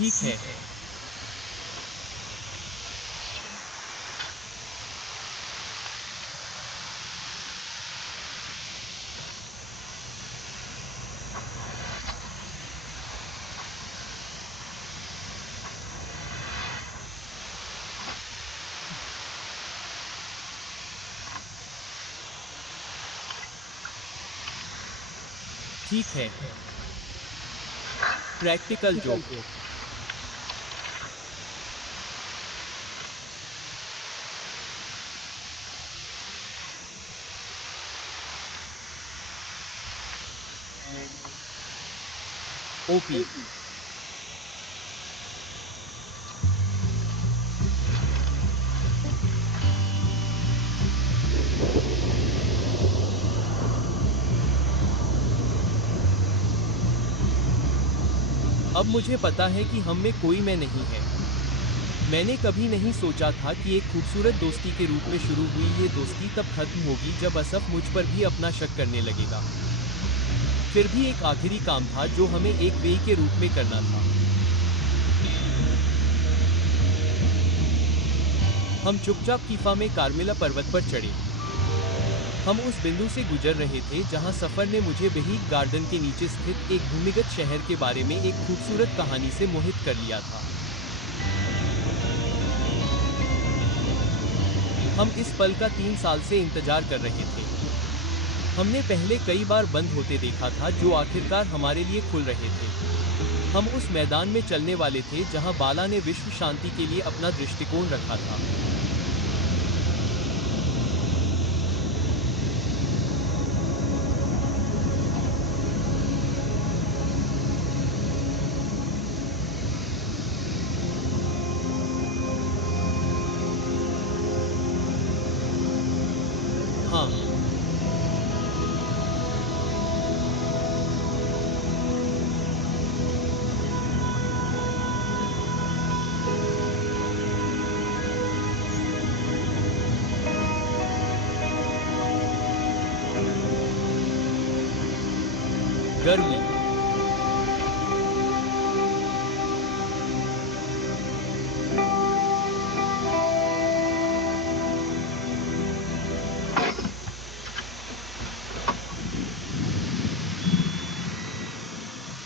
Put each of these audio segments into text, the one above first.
ठीक है। ठीक है। Practical joke. ओपी। अब मुझे पता है कि हम में कोई मैं नहीं है। मैंने कभी नहीं सोचा था कि एक खूबसूरत दोस्ती के रूप में शुरू हुई ये दोस्ती तब खत्म होगी जब असफ मुझ पर भी अपना शक करने लगेगा। फिर भी एक आखिरी काम था जो हमें एक वे के रूप में करना था। हम चुपचाप कीफा में कार्मेला पर्वत पर चढ़े। हम उस बिंदु से गुजर रहे थे जहां सफर ने मुझे बहीक गार्डन के नीचे स्थित एक भूमिगत शहर के बारे में एक खूबसूरत कहानी से मोहित कर लिया था। हम इस पल का 3 साल से इंतजार कर रहे थे। हमने पहले कई बार बंद होते देखा था जो आखिरकार हमारे लिए खुल रहे थे। हम उस मैदान में चलने वाले थे जहां बाला ने विश्व शांति के लिए अपना दृष्टिकोण रखा था। हाँ। गर्मी।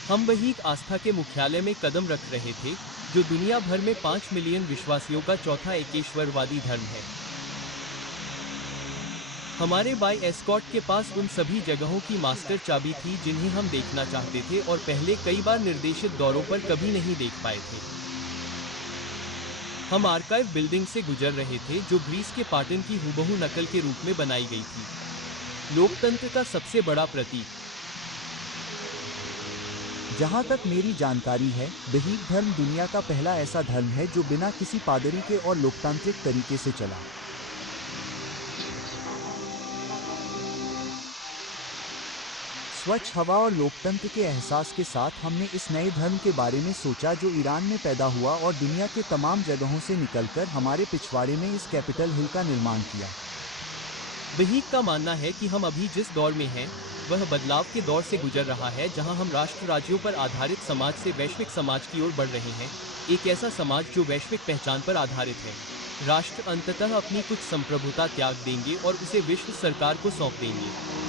हम बहीक आस्था के मुख्यालय में कदम रख रहे थे, जो दुनिया भर में 5 मिलियन विश्वासियों का चौथा एकेश्वरवादी धर्म है। हमारे बाई एस्कॉट के पास उन सभी जगहों की मास्टर चाबी थी जिन्हें हम देखना चाहते थे और पहले कई बार निर्देशित दौरों पर कभी नहीं देख पाए थे। हम आर्काइव बिल्डिंग से गुजर रहे थे जो ग्रीस के पाटन की हूबहू नकल के रूप में बनाई गई थी, लोकतंत्र का सबसे बड़ा प्रतीक। जहाँ तक मेरी जानकारी है, बहीक धर्म दुनिया का पहला ऐसा धर्म है जो बिना किसी पादरी के और लोकतांत्रिक तरीके से चला। स्वच्छ हवा और लोकतंत्र के एहसास के साथ हमने इस नए धर्म के बारे में सोचा जो ईरान में पैदा हुआ और दुनिया के तमाम जगहों से निकलकर हमारे पिछवाड़े में इस कैपिटल हिल का निर्माण किया। बहीक का मानना है कि हम अभी जिस दौर में हैं, वह बदलाव के दौर से गुजर रहा है जहां हम राष्ट्र राज्यों पर आधारित समाज से वैश्विक समाज की ओर बढ़ रहे हैं, एक ऐसा समाज जो वैश्विक पहचान पर आधारित है। राष्ट्र अंततः अपनी कुछ संप्रभुता त्याग देंगे और उसे विश्व सरकार को सौंप देंगे।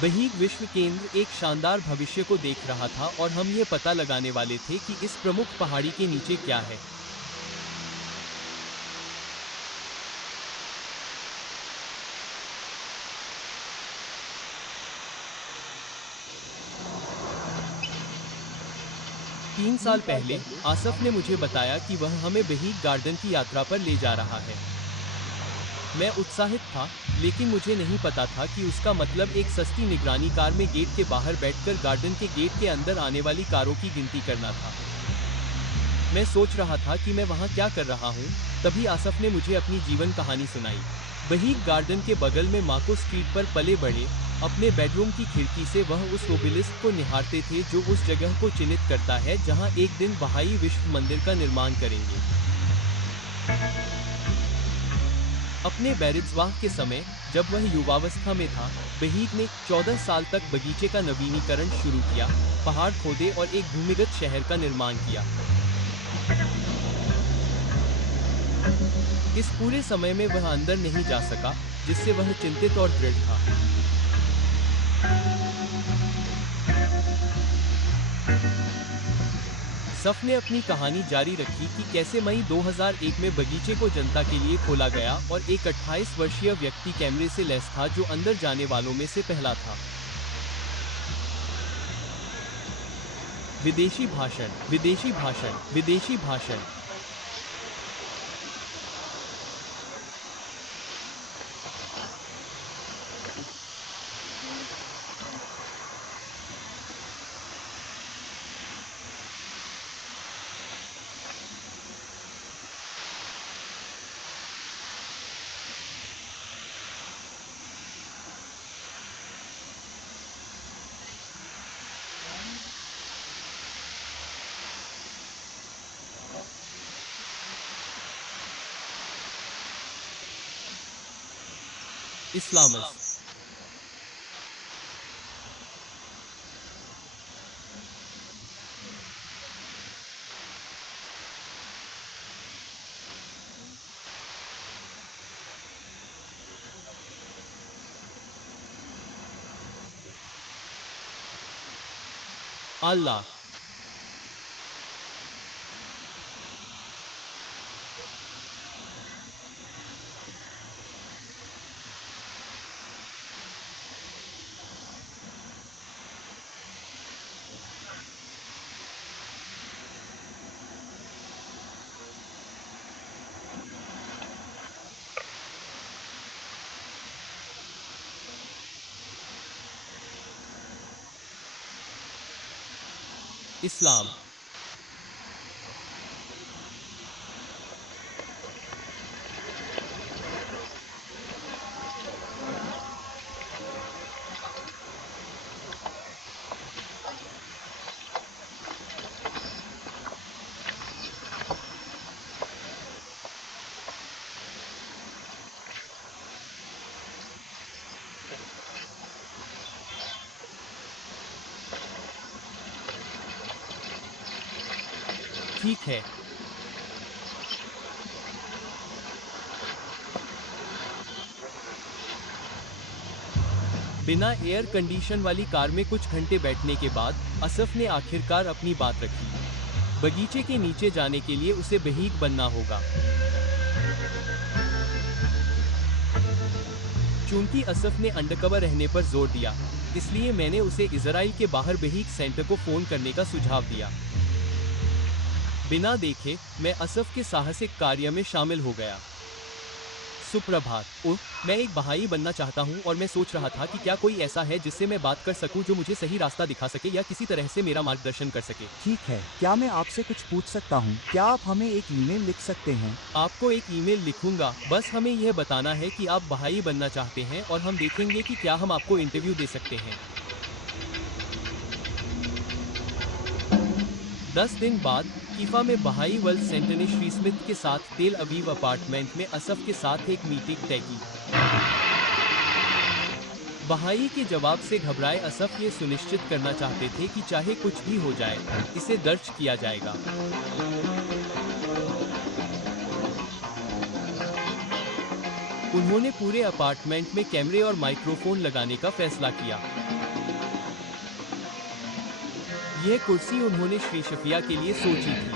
बहीक विश्व केंद्र एक शानदार भविष्य को देख रहा था और हम ये पता लगाने वाले थे कि इस प्रमुख पहाड़ी के नीचे क्या है। तीन साल पहले आसफ ने मुझे बताया कि वह हमें बहीक गार्डन की यात्रा पर ले जा रहा है। मैं उत्साहित था, लेकिन मुझे नहीं पता था कि उसका मतलब एक सस्ती निगरानी कार में गेट के बाहर बैठकर गार्डन के गेट के अंदर आने वाली कारों की गिनती करना था। मैं सोच रहा था कि मैं वहां क्या कर रहा हूं, तभी आसफ ने मुझे अपनी जीवन कहानी सुनाई। बहीक गार्डन के बगल में माको स्ट्रीट पर पले बढ़े, अपने बेडरूम की खिड़की से वह उस ओबेलिस्क को निहारते थे जो उस जगह को चिन्हित करता है जहां एक दिन बहाई विश्व मंदिर का निर्माण करेंगे। अपने बैरित्सवाह के समय, जब वह युवावस्था में था, बहीग ने 14 साल तक बगीचे का नवीनीकरण शुरू किया, पहाड़ खोदे और एक भूमिगत शहर का निर्माण किया। इस पूरे समय में वह अंदर नहीं जा सका, जिससे वह चिंतित और दृढ़ था। सफ ने अपनी कहानी जारी रखी कि कैसे मई 2001 में बगीचे को जनता के लिए खोला गया और एक 28 वर्षीय व्यक्ति कैमरे से लैस था जो अंदर जाने वालों में से पहला था। विदेशी भाषण, विदेशी भाषण, विदेशी भाषण। इस्लामिस्ट। अल्लाह। इस्लाम। ठीक है। बिना एयर कंडीशन वाली कार में कुछ घंटे बैठने के बाद असफ ने आखिरकार अपनी बात रखी। बगीचे के नीचे जाने के लिए उसे बहीग बनना होगा। चूंकि असफ ने अंडरकवर रहने पर जोर दिया, इसलिए मैंने उसे इजराइल के बाहर बहीग सेंटर को फोन करने का सुझाव दिया। बिना देखे, मैं असफ के साहसिक कार्य में शामिल हो गया। सुप्रभात। ओह, मैं एक बहाई बनना चाहता हूं और मैं सोच रहा था कि क्या कोई ऐसा है जिससे मैं बात कर सकूं जो मुझे सही रास्ता दिखा सके या किसी तरह से मेरा मार्गदर्शन कर सके। ठीक है, क्या मैं आपसे कुछ पूछ सकता हूँ? क्या आप हमें एक ईमेल लिख सकते हैं? आपको एक ईमेल लिखूंगा, बस हमें यह बताना है कि आप बहाई बनना चाहते हैं और हम देखेंगे कि क्या हम आपको इंटरव्यू दे सकते हैं। 10 दिन बाद कीफा में बहाई वर्ल्ड सेंटर ने श्री स्मिथ के साथ तेल अवीव अपार्टमेंट में असफ के साथ एक मीटिंग तय की। बहाई के जवाब से घबराए असफ ये सुनिश्चित करना चाहते थे कि चाहे कुछ भी हो जाए, इसे दर्ज किया जाएगा। उन्होंने पूरे अपार्टमेंट में कैमरे और माइक्रोफोन लगाने का फैसला किया। यह कुर्सी उन्होंने श्री शफिया के लिए सोची थी।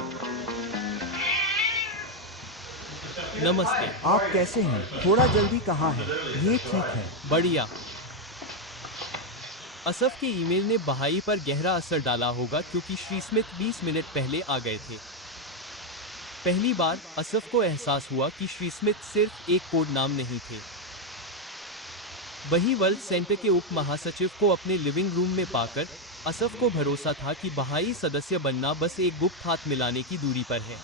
नमस्ते। आप कैसे हैं? थोड़ा जल्दी कहाँ है? ये ठीक है। बढ़िया। असफ के ईमेल ने बहाई पर गहरा असर डाला होगा क्योंकि श्री स्मिथ 20 मिनट पहले आ गए थे। पहली बार असफ को एहसास हुआ कि श्री स्मिथ सिर्फ एक कोड नाम नहीं थे। वही वर्ल्ड सेंटर के उप महासचिव को अपने लिविंग रूम में पाकर असफ को भरोसा था कि बहाई सदस्य बनना बस एक गुप्त हाथ मिलाने की दूरी पर है।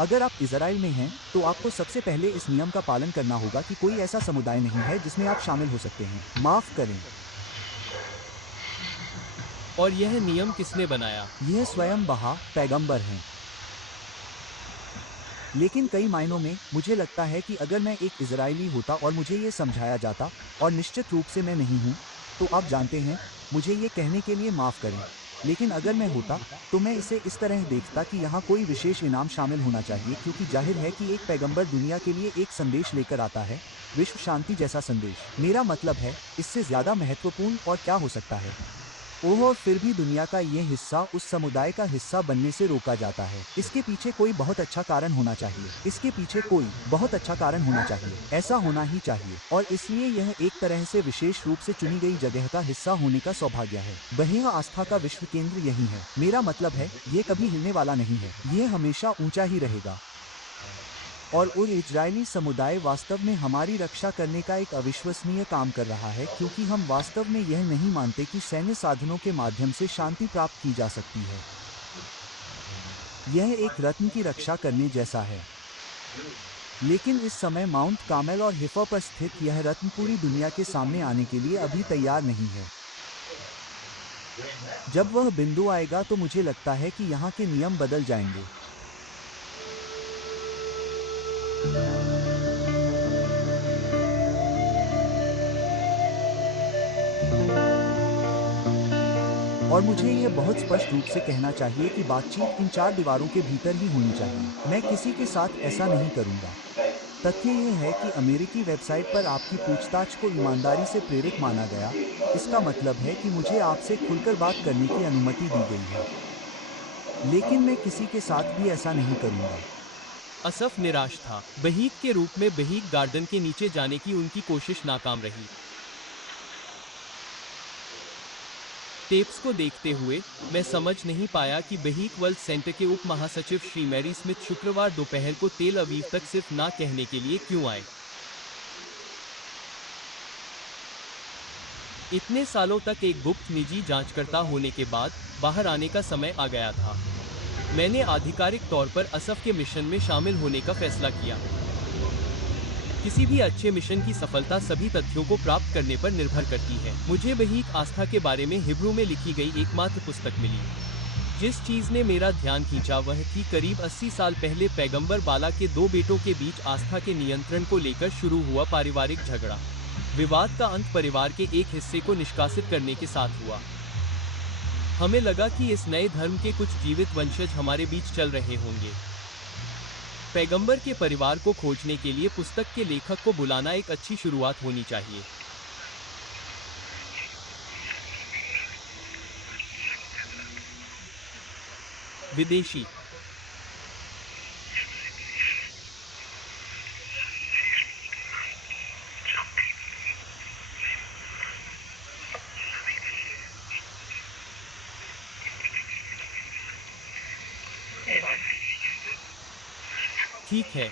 अगर आप इजराइल में हैं, तो आपको सबसे पहले इस नियम का पालन करना होगा कि कोई ऐसा समुदाय नहीं है जिसमें आप शामिल हो सकते हैं। माफ करें। और यह नियम किसने बनाया? यह स्वयं बहा पैगंबर हैं। लेकिन कई मायनों में मुझे लगता है कि अगर मैं एक इजरायली होता और मुझे ये समझाया जाता, और निश्चित रूप से मैं नहीं हूँ, तो आप जानते हैं, मुझे ये कहने के लिए माफ़ करें, लेकिन अगर मैं होता, तो मैं इसे इस तरह देखता कि यहाँ कोई विशेष इनाम शामिल होना चाहिए, क्योंकि जाहिर है कि एक पैगंबर दुनिया के लिए एक संदेश लेकर आता है, विश्व शांति जैसा संदेश। मेरा मतलब है, इससे ज़्यादा महत्वपूर्ण और क्या हो सकता है। ओह, और फिर भी दुनिया का ये हिस्सा उस समुदाय का हिस्सा बनने से रोका जाता है। इसके पीछे कोई बहुत अच्छा कारण होना चाहिए। इसके पीछे कोई बहुत अच्छा कारण होना चाहिए। ऐसा होना ही चाहिए। और इसलिए यह एक तरह से विशेष रूप से चुनी गई जगह का हिस्सा होने का सौभाग्य है। बहिः आस्था का विश्व केंद्र यही है। मेरा मतलब है, ये कभी हिलने वाला नहीं है। ये हमेशा ऊंचा ही रहेगा। और इजरायली समुदाय वास्तव में हमारी रक्षा करने का एक अविश्वसनीय काम कर रहा है, क्योंकि हम वास्तव में यह नहीं मानते कि सैन्य साधनों के माध्यम से शांति प्राप्त की जा सकती है। यह एक रत्न की रक्षा करने जैसा है। लेकिन इस समय माउंट कार्मेल और हिफा पर स्थित यह रत्न पूरी दुनिया के सामने आने के लिए अभी तैयार नहीं है। जब वह बिंदु आएगा तो मुझे लगता है कि यहाँ के नियम बदल जाएंगे। और मुझे यह बहुत स्पष्ट रूप से कहना चाहिए कि बातचीत इन 4 दीवारों के भीतर ही होनी चाहिए। मैं किसी के साथ ऐसा नहीं करूंगा। तथ्य यह है कि अमेरिकी वेबसाइट पर आपकी पूछताछ को ईमानदारी से प्रेरित माना गया। इसका मतलब है कि मुझे आपसे खुलकर बात करने की अनुमति दी गई है। लेकिन मैं किसी के साथ भी ऐसा नहीं करूंगा। असफ निराश था। बहीक के रूप में बहीक गार्डन के नीचे जाने की उनकी कोशिश नाकाम रही। टेप्स को देखते हुए मैं समझ नहीं पाया कि बहीक वर्ल्ड सेंटर के उप महासचिव श्री मैरी स्मिथ शुक्रवार दोपहर को तेल अवीव तक सिर्फ ना कहने के लिए क्यों आए। इतने सालों तक एक गुप्त निजी जांचकर्ता होने के बाद बाहर आने का समय आ गया था। मैंने आधिकारिक तौर पर असफ के मिशन में शामिल होने का फैसला किया। किसी भी अच्छे मिशन की सफलता सभी तथ्यों को प्राप्त करने पर निर्भर करती है। मुझे बहीक आस्था के बारे में हिब्रू में लिखी गई एकमात्र पुस्तक मिली। जिस चीज ने मेरा ध्यान खींचा वह थी करीब 80 साल पहले पैगंबर बाला के 2 बेटों के बीच आस्था के नियंत्रण को लेकर शुरू हुआ पारिवारिक झगड़ा। विवाद का अंत परिवार के एक हिस्से को निष्कासित करने के साथ हुआ। हमें लगा कि इस नए धर्म के कुछ जीवित वंशज हमारे बीच चल रहे होंगे। पैगंबर के परिवार को खोजने के लिए पुस्तक के लेखक को बुलाना एक अच्छी शुरुआत होनी चाहिए। विदेशी ठीक है।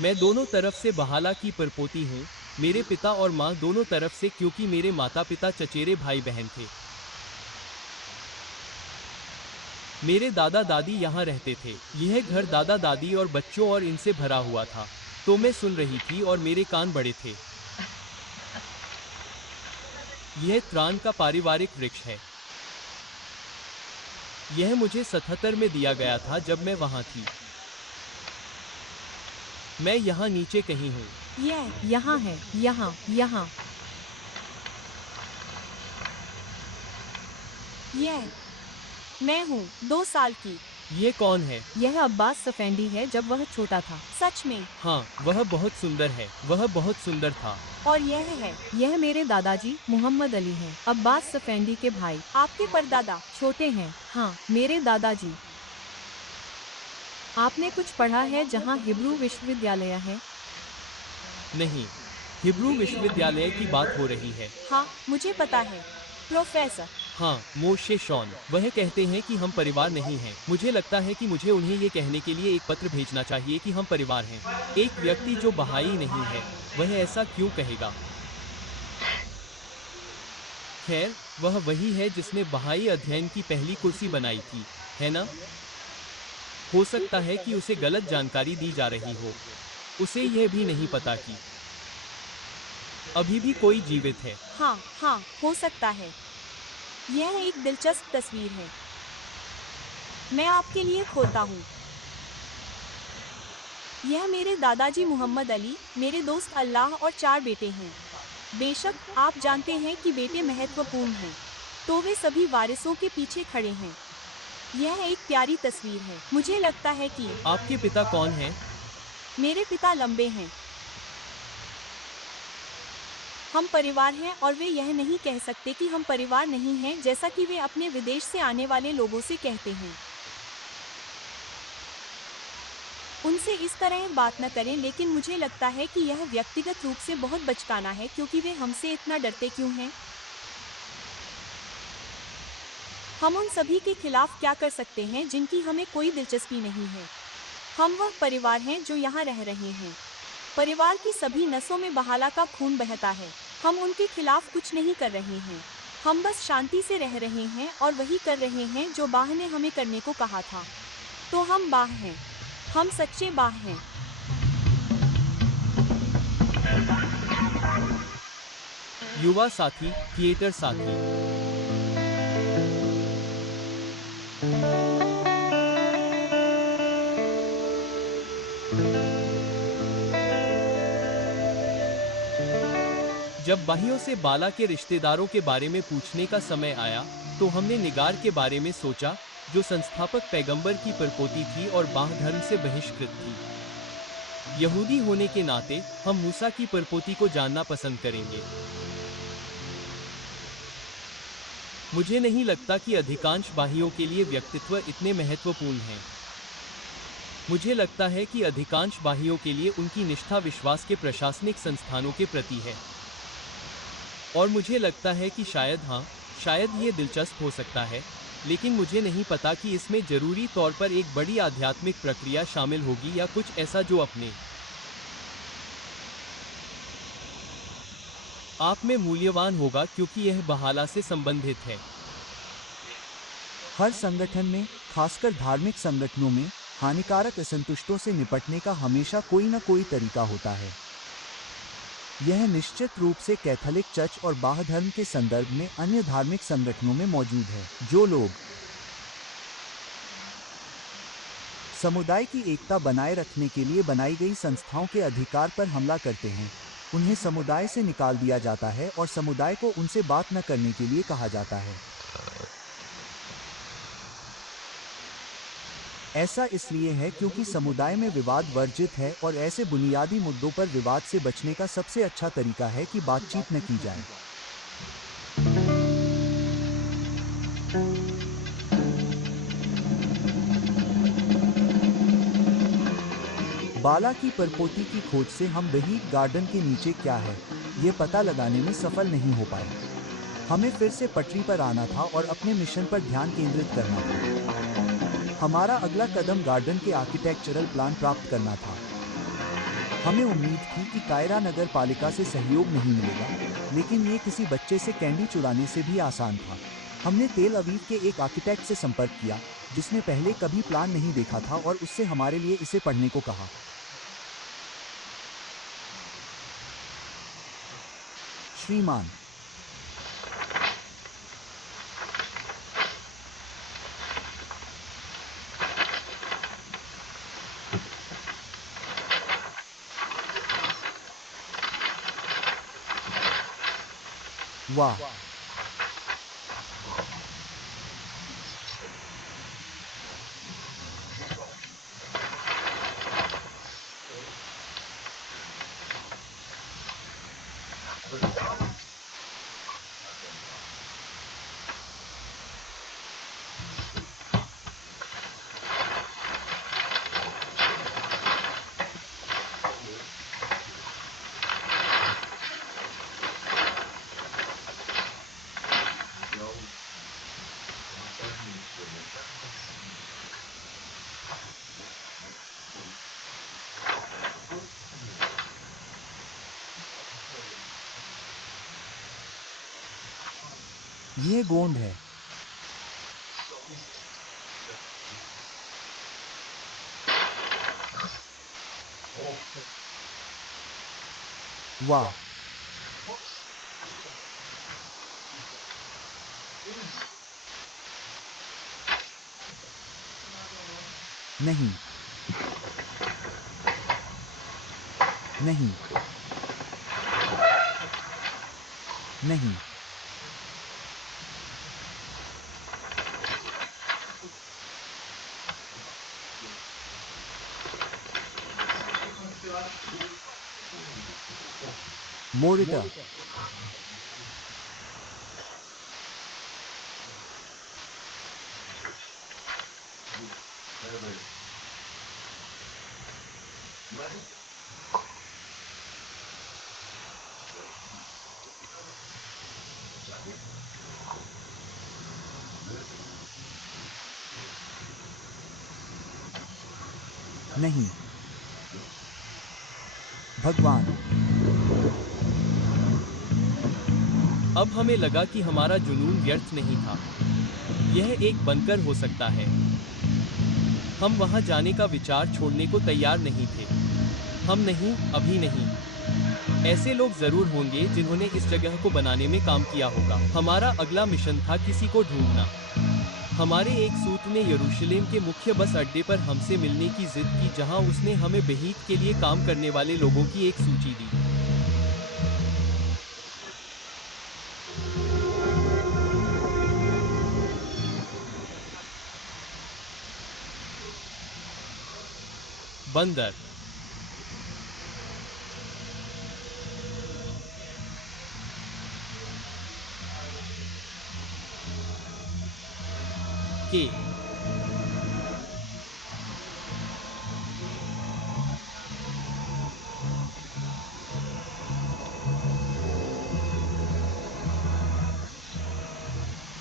मैं दोनों तरफ से बहाला की परपोती हूँ, मेरे पिता और माँ दोनों तरफ से, क्योंकि मेरे माता पिता चचेरे भाई बहन थे। मेरे दादा दादी यहाँ रहते थे। यह घर दादा दादी और बच्चों और इनसे भरा हुआ था। तो मैं सुन रही थी और मेरे कान बड़े थे। यह त्राण का पारिवारिक वृक्ष है। यह मुझे 77 में दिया गया था जब मैं वहाँ थी। मैं यहाँ नीचे कहीं हूँ। यह यहाँ है, यहाँ, यहाँ। यह मैं हूँ, 2 साल की। ये कौन है? यह अब्बास सफेंडी है जब वह छोटा था। सच में? हाँ, वह बहुत सुंदर है। वह बहुत सुंदर था। और यह मेरे दादाजी मोहम्मद अली हैं, अब्बास सफेंडी के भाई। आपके परदादा छोटे हैं। हाँ, मेरे दादाजी। आपने कुछ पढ़ा है जहाँ हिब्रू विश्वविद्यालय है? नहीं, हिब्रू विश्वविद्यालय की बात हो रही है। हाँ, मुझे पता है, प्रोफेसर। हाँ, मोशे शॉन, वह कहते हैं कि हम परिवार नहीं हैं। मुझे लगता है कि मुझे उन्हें ये कहने के लिए एक पत्र भेजना चाहिए कि हम परिवार हैं। एक व्यक्ति जो बहाई नहीं है, वह ऐसा क्यों कहेगा? खैर, वह वही है जिसने बहाई अध्ययन की पहली कुर्सी बनाई थी, है ना? हो सकता है कि उसे गलत जानकारी दी जा रही हो। उसे यह भी नहीं पता कि अभी भी कोई जीवित है। हाँ हाँ, हो सकता है। यह एक दिलचस्प तस्वीर है। मैं आपके लिए खोलता हूँ। यह मेरे दादाजी मोहम्मद अली, मेरे दोस्त अल्लाह और 4 बेटे हैं। बेशक आप जानते हैं कि बेटे महत्वपूर्ण हैं, तो वे सभी वारिसों के पीछे खड़े हैं। यह एक प्यारी तस्वीर है। मुझे लगता है कि आपके पिता कौन हैं? मेरे पिता लंबे हैं। हम परिवार हैं और वे यह नहीं कह सकते कि हम परिवार नहीं हैं, जैसा कि वे अपने विदेश से आने वाले लोगों से कहते हैं। उनसे इस तरह बात न करें, लेकिन मुझे लगता है कि यह व्यक्तिगत रूप से बहुत बचकाना है, क्योंकि वे हमसे इतना डरते क्यों हैं? हम उन सभी के खिलाफ क्या कर सकते हैं जिनकी हमें कोई दिलचस्पी नहीं है? हम वह परिवार हैं जो यहाँ रह रहे हैं। परिवार की सभी नसों में बहाला का खून बहता है। हम उनके खिलाफ कुछ नहीं कर रहे हैं। हम बस शांति से रह रहे हैं और वही कर रहे हैं जो बाह ने हमें करने को कहा था। तो हम बाह हैं। हम सच्चे बाह हैं। युवा साथी, थिएटर साथी। जब बाहियों से बाला के रिश्तेदारों के बारे में पूछने का समय आया, तो हमने निगार के बारे में सोचा, जो संस्थापक पैगंबर की परपोती थी और बाह धर्म से बहिष्कृत थी। यहूदी होने के नाते हम मूसा की परपोती को जानना पसंद करेंगे। मुझे नहीं लगता कि अधिकांश बाहियों के लिए व्यक्तित्व इतने महत्वपूर्ण हैं। मुझे लगता है कि अधिकांश बाहियों के लिए उनकी निष्ठा विश्वास के प्रशासनिक संस्थानों के प्रति है। और मुझे लगता है कि शायद ये दिलचस्प हो सकता है, लेकिन मुझे नहीं पता कि इसमें जरूरी तौर पर एक बड़ी आध्यात्मिक प्रक्रिया शामिल होगी या कुछ ऐसा जो अपने आप में मूल्यवान होगा, क्योंकि यह बहाला से संबंधित है। हर संगठन में, खासकर धार्मिक संगठनों में, हानिकारक असंतुष्टों से निपटने का हमेशा कोई न कोई तरीका होता है। यह निश्चित रूप से कैथोलिक चर्च और बाह धर्म के संदर्भ में अन्य धार्मिक संगठनों में मौजूद है। जो लोग समुदाय की एकता बनाए रखने के लिए बनाई गई संस्थाओं के अधिकार पर हमला करते हैं, उन्हें समुदाय से निकाल दिया जाता है और समुदाय को उनसे बात न करने के लिए कहा जाता है। ऐसा इसलिए है क्योंकि समुदाय में विवाद वर्जित है और ऐसे बुनियादी मुद्दों पर विवाद से बचने का सबसे अच्छा तरीका है कि बातचीत न की जाए। बाला की परपोती की खोज से हम बहीग गार्डन के नीचे क्या है, ये पता लगाने में सफल नहीं हो पाए। हमें फिर से पटरी पर आना था और अपने मिशन पर ध्यान केंद्रित करना था। हमारा अगला कदम गार्डन के आर्किटेक्चरल प्लान प्राप्त करना था। हमें उम्मीद थी कि कायरा नगर पालिका से सहयोग नहीं मिलेगा, लेकिन ये किसी बच्चे से कैंडी चुराने से भी आसान था। हमने तेल अवीव के एक आर्किटेक्ट से संपर्क किया, जिसने पहले कभी प्लान नहीं देखा था, और उससे हमारे लिए इसे पढ़ने को कहा। श्रीमान, वाह, ये गोंद है। वाह! नहीं, नहीं, नहीं। मोरिटा। नहीं। भगवान! अब हमें लगा कि हमारा जुनून व्यर्थ नहीं था। यह एक बनकर हो सकता है। हम वहां जाने का विचार छोड़ने को तैयार नहीं थे। हम नहीं, अभी नहीं। ऐसे लोग जरूर होंगे जिन्होंने इस जगह को बनाने में काम किया होगा। हमारा अगला मिशन था किसी को ढूंढना। हमारे एक सूत ने यरूशलेम के मुख्य बस अड्डे पर हमसे मिलने की जिद की, जहां उसने हमें बेहीत के लिए काम करने वाले लोगों की एक सूची दी। बंदर। के।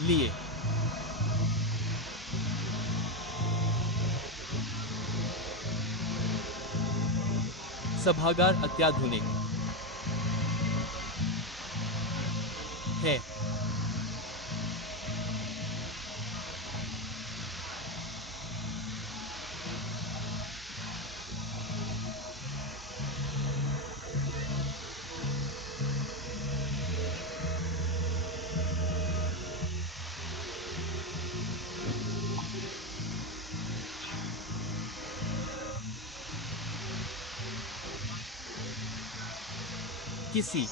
लिए। सभागार अत्याधुनिक है। किसी।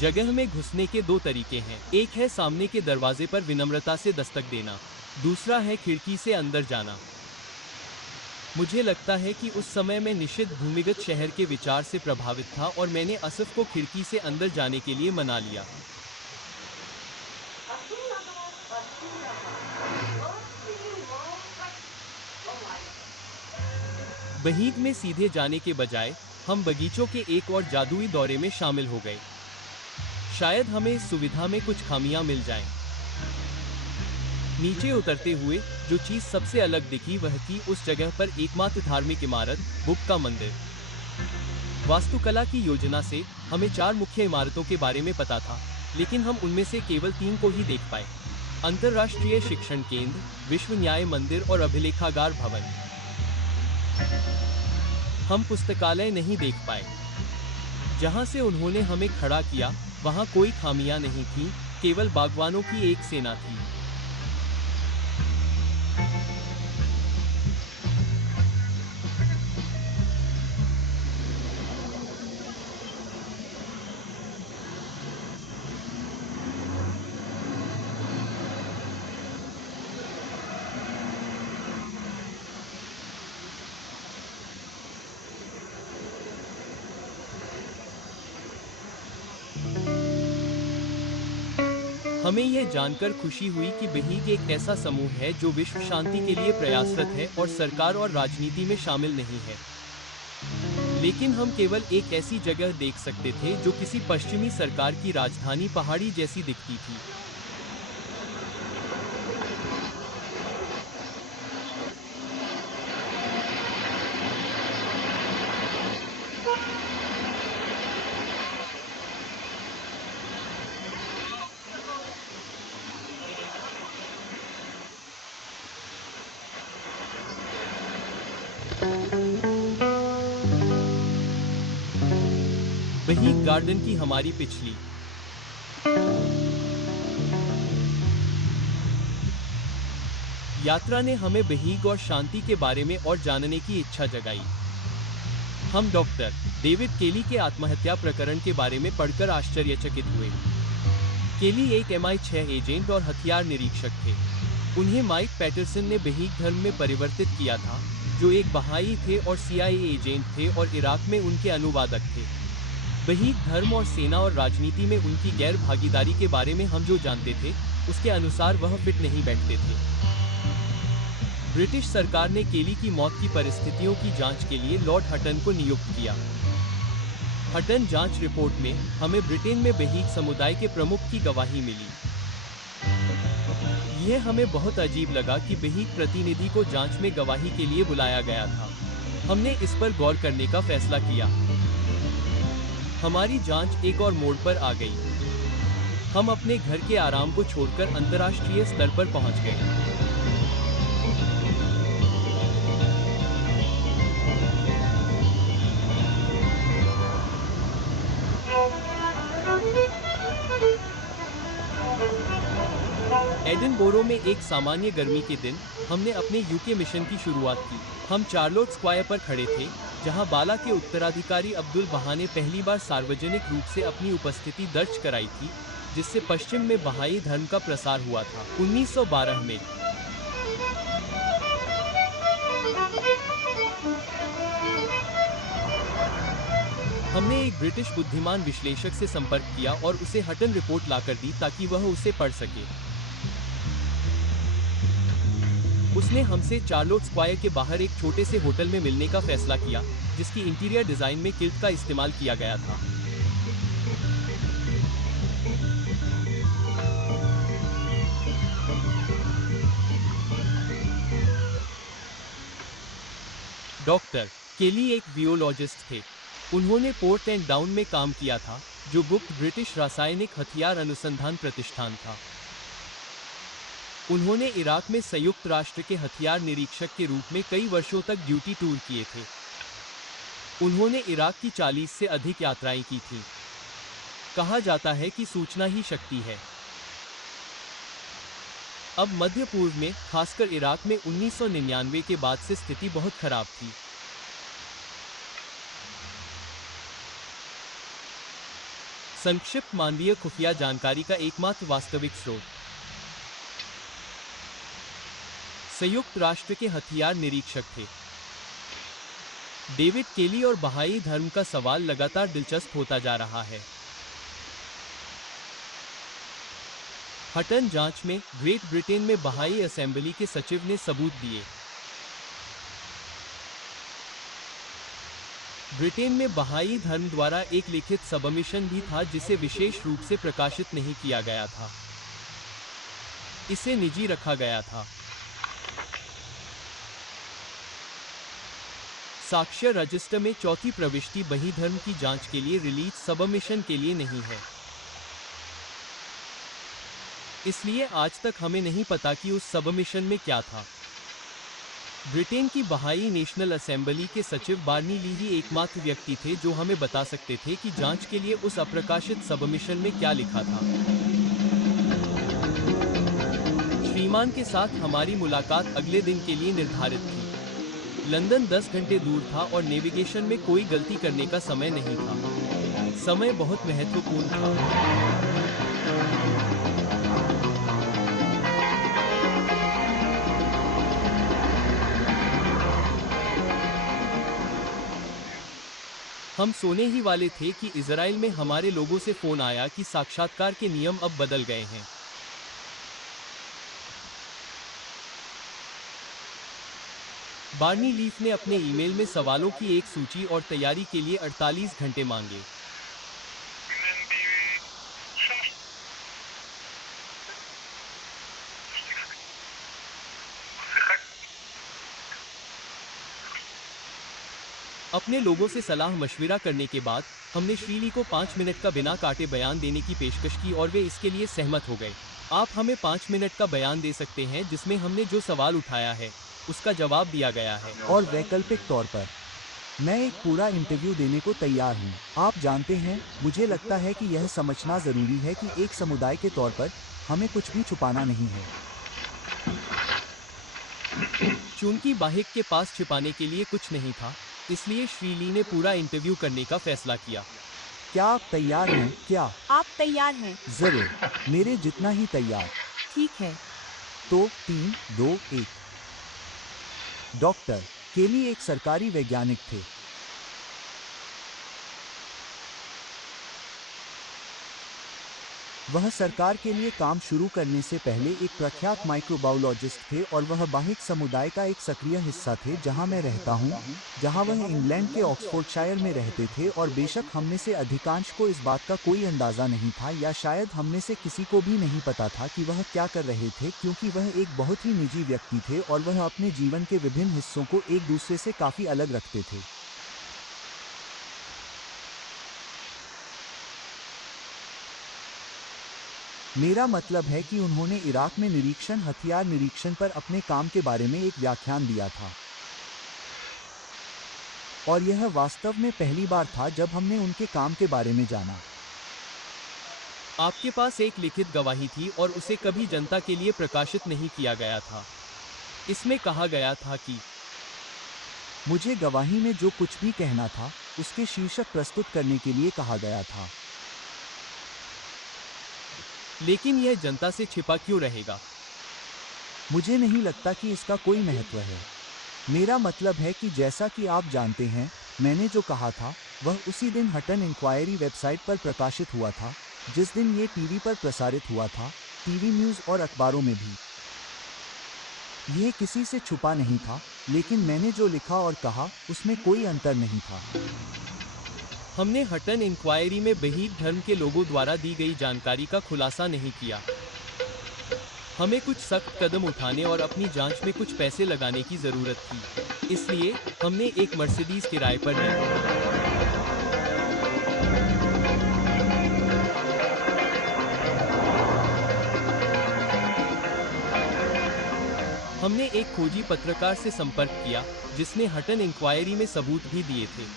जगह में घुसने के दो तरीके हैं। एक है सामने के दरवाजे पर विनम्रता से दस्तक देना। दूसरा है खिड़की से अंदर जाना। मुझे लगता है कि उस समय मैं निषिद्ध भूमिगत शहर के विचार से प्रभावित था और मैंने असफ को खिड़की से अंदर जाने के लिए मना लिया। बहीद में सीधे जाने के बजाय हम बगीचों के एक और जादुई दौरे में शामिल हो गए। शायद हमें इस सुविधा में कुछ खामियां मिल जाएं। नीचे उतरते हुए जो चीज सबसे अलग दिखी वह थी उस जगह पर एकमात्र धार्मिक इमारत, बुक का मंदिर। वास्तुकला की योजना से हमें 4 मुख्य इमारतों के बारे में पता था, लेकिन हम उनमें से केवल 3 को ही देख पाए। अंतर्राष्ट्रीय शिक्षण केंद्र, विश्व न्याय मंदिर और अभिलेखागार भवन। हम पुस्तकालय नहीं देख पाए। जहां से उन्होंने हमें खड़ा किया वहां कोई खामियां नहीं थीं, केवल बागवानों की एक सेना थी। हमें यह जानकर खुशी हुई कि बहीग एक ऐसा समूह है जो विश्व शांति के लिए प्रयासरत है और सरकार और राजनीति में शामिल नहीं है। लेकिन हम केवल एक ऐसी जगह देख सकते थे जो किसी पश्चिमी सरकार की राजधानी पहाड़ी जैसी दिखती थी। बहीग गार्डन की हमारी पिछली यात्रा ने हमें बहीग और शांति के बारे में और जानने की इच्छा जगाई। हम डॉक्टर डेविड केली के आत्महत्या प्रकरण के बारे में पढ़कर आश्चर्यचकित हुए। केली एक MI6 एजेंट और हथियार निरीक्षक थे। उन्हें माइक पैटरसन ने बहीग धर्म में परिवर्तित किया था, जो एक बहाई थे और CIA एजेंट थे और इराक में उनके अनुवादक थे। बहीग धर्म और सेना और राजनीति में उनकी गैर भागीदारी के बारे में हम जो जानते थे, उसके अनुसार वह फिट नहीं बैठते थे। ब्रिटिश सरकार ने केली की मौत की परिस्थितियों की जांच के लिए लॉर्ड हटन को नियुक्त किया। हटन जांच रिपोर्ट में हमें ब्रिटेन में बहीग समुदाय के प्रमुख की गवाही मिली। यह हमें बहुत अजीब लगा कि बहीग प्रतिनिधि को जांच में गवाही के लिए बुलाया गया था। हमने इस पर गौर करने का फैसला किया। हमारी जांच एक और मोड़ पर आ गई। हम अपने घर के आराम को छोड़कर अंतर्राष्ट्रीय स्तर पर पहुंच गए। एडिनबोरो में एक सामान्य गर्मी के दिन हमने अपने UK मिशन की शुरुआत की। हम चार्लोट स्क्वायर पर खड़े थे, जहां बाला के उत्तराधिकारी अब्दुल बहा ने पहली बार सार्वजनिक रूप से अपनी उपस्थिति दर्ज कराई थी, जिससे पश्चिम में बहाई धर्म का प्रसार हुआ था। 1912 में हमने एक ब्रिटिश बुद्धिमान विश्लेषक से संपर्क किया और उसे हटन रिपोर्ट लाकर दी ताकि वह उसे पढ़ सके। उसने हमसे चार्लोट स्क्वायर के बाहर एक छोटे से होटल में मिलने का फैसला किया, जिसकी इंटीरियर डिजाइन में किल्ट का इस्तेमाल किया गया था। डॉक्टर केली एक वियोलॉजिस्ट थे। उन्होंने पोर्ट एंड डाउन में काम किया था, जो गुप्त ब्रिटिश रासायनिक हथियार अनुसंधान प्रतिष्ठान था। उन्होंने इराक में संयुक्त राष्ट्र के हथियार निरीक्षक के रूप में कई वर्षों तक ड्यूटी टूर किए थे। उन्होंने इराक की 40 से अधिक यात्राएं की थीं। कहा जाता है कि सूचना ही शक्ति है। अब मध्य पूर्व में, खासकर इराक में 1999 के बाद से स्थिति बहुत खराब थी। संक्षिप्त मानवीय खुफिया जानकारी का एकमात्र वास्तविक स्रोत संयुक्त राष्ट्र के हथियार निरीक्षक थे। डेविड केली और बहाई धर्म का सवाल लगातार दिलचस्प होता जा रहा है। हटन जांच में ग्रेट ब्रिटेन में बहाई असेंबली के सचिव ने सबूत दिए। ब्रिटेन में बहाई धर्म द्वारा एक लिखित सबमिशन भी था, जिसे विशेष रूप से प्रकाशित नहीं किया गया था। इसे निजी रखा गया था। साक्ष्य रजिस्टर में चौथी प्रविष्टि बही धर्म की जांच के लिए रिलीज सबमिशन के लिए नहीं है। इसलिए आज तक हमें नहीं पता कि उस सबमिशन में क्या था। ब्रिटेन की बहाई नेशनल असेंबली के सचिव बार्नी ली ही एकमात्र व्यक्ति थे जो हमें बता सकते थे कि जांच के लिए उस अप्रकाशित सबमिशन में क्या लिखा था। श्रीमान के साथ हमारी मुलाकात अगले दिन के लिए निर्धारित थी। लंदन 10 घंटे दूर था और नेविगेशन में कोई गलती करने का समय नहीं था। समय बहुत महत्वपूर्ण था। हम सोने ही वाले थे कि इजराइल में हमारे लोगों से फोन आया कि साक्षात्कार के नियम अब बदल गए हैं। बार्नी लीफ ने अपने ईमेल में सवालों की एक सूची और तैयारी के लिए 48 घंटे मांगे। अपने लोगों से सलाह मशविरा करने के बाद हमने श्रीली को 5 मिनट का बिना काटे बयान देने की पेशकश की और वे इसके लिए सहमत हो गए। आप हमें 5 मिनट का बयान दे सकते हैं जिसमें हमने जो सवाल उठाया है उसका जवाब दिया गया है। और वैकल्पिक तौर पर मैं एक पूरा इंटरव्यू देने को तैयार हूँ। आप जानते हैं, मुझे लगता है कि यह समझना ज़रूरी है कि एक समुदाय के तौर पर हमें कुछ भी छुपाना नहीं है। चूंकि बाहिक के पास छिपाने के लिए कुछ नहीं था, इसलिए श्रीली ने पूरा इंटरव्यू करने का फैसला किया। क्या आप तैयार हैं? क्या आप तैयार हैं? जरूर, मेरे जितना ही तैयार। ठीक है। तो 3, 2, 1। डॉक्टर केली एक सरकारी वैज्ञानिक थे। वह सरकार के लिए काम शुरू करने से पहले एक प्रख्यात माइक्रोबायोलॉजिस्ट थे और वह बाहिक समुदाय का एक सक्रिय हिस्सा थे जहां मैं रहता हूं, जहां वह इंग्लैंड के ऑक्सफोर्डशायर में रहते थे। और बेशक हम में से अधिकांश को इस बात का कोई अंदाज़ा नहीं था, या शायद हम में से किसी को भी नहीं पता था कि वह क्या कर रहे थे, क्योंकि वह एक बहुत ही निजी व्यक्ति थे और वह अपने जीवन के विभिन्न हिस्सों को एक दूसरे से काफ़ी अलग रखते थे। मेरा मतलब है कि उन्होंने इराक में निरीक्षण हथियार निरीक्षण पर अपने काम के बारे में एक व्याख्यान दिया था, और यह वास्तव में पहली बार था जब हमने उनके काम के बारे में जाना। आपके पास एक लिखित गवाही थी और उसे कभी जनता के लिए प्रकाशित नहीं किया गया था। इसमें कहा गया था कि मुझे गवाही में जो कुछ भी कहना था उसके शीर्षक प्रस्तुत करने के लिए कहा गया था। लेकिन यह जनता से छिपा क्यों रहेगा? मुझे नहीं लगता कि इसका कोई महत्व है। मेरा मतलब है कि जैसा कि आप जानते हैं, मैंने जो कहा था वह उसी दिन हटन इंक्वायरी वेबसाइट पर प्रकाशित हुआ था, जिस दिन ये टीवी पर प्रसारित हुआ था, टीवी न्यूज़ और अखबारों में भी। यह किसी से छुपा नहीं था, लेकिन मैंने जो लिखा और कहा उसमें कोई अंतर नहीं था। हमने हटन इंक्वायरी में बहीद धर्म के लोगों द्वारा दी गई जानकारी का खुलासा नहीं किया। हमें कुछ सख्त कदम उठाने और अपनी जांच में कुछ पैसे लगाने की ज़रूरत थी, इसलिए हमने एक मर्सिडीज किराए पर ली। हमने एक खोजी पत्रकार से संपर्क किया जिसने हटन इंक्वायरी में सबूत भी दिए थे।